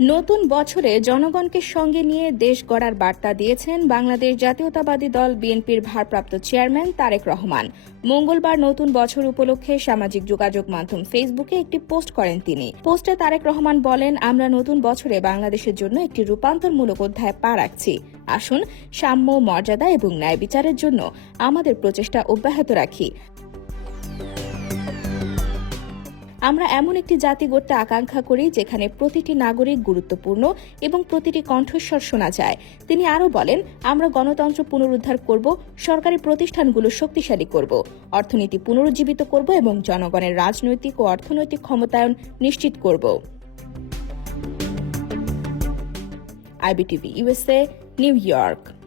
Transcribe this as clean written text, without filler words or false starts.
নতুন বছরে জনগণকে সঙ্গে নিয়ে দেশ গড়ার বার্তা দিয়েছেন বাংলাদেশ জাতীয়তাবাদী দল বিএনপির ভারপ্রাপ্ত চেয়ারম্যান তারেক রহমান। মঙ্গলবার নতুন বছর উপলক্ষে সামাজিক যোগাযোগ মাধ্যম ফেসবুকে একটি পোস্ট করেন তিনি। পোস্টে তারেক রহমান বলেন, আমরা নতুন বছরে বাংলাদেশের জন্য একটি রূপান্তরমূলক অধ্যায় পা রাখছি। আসুন সাম্য, মর্যাদা এবং ন্যায় বিচারের জন্য আমাদের প্রচেষ্টা অব্যাহত রাখি। আমরা এমন একটি জাতি গড়তে আকাঙ্ক্ষা করি যেখানে প্রতিটি নাগরিক গুরুত্বপূর্ণ এবং প্রতিটি কণ্ঠস্বর শোনা যায়। তিনি আরও বলেন, আমরা গণতন্ত্র পুনরুদ্ধার করব, সরকারি প্রতিষ্ঠানগুলো শক্তিশালী করব, অর্থনীতি পুনরুজ্জীবিত করব এবং জনগণের রাজনৈতিক ও অর্থনৈতিক ক্ষমতায়ন নিশ্চিত করব। IBTV USA, new York.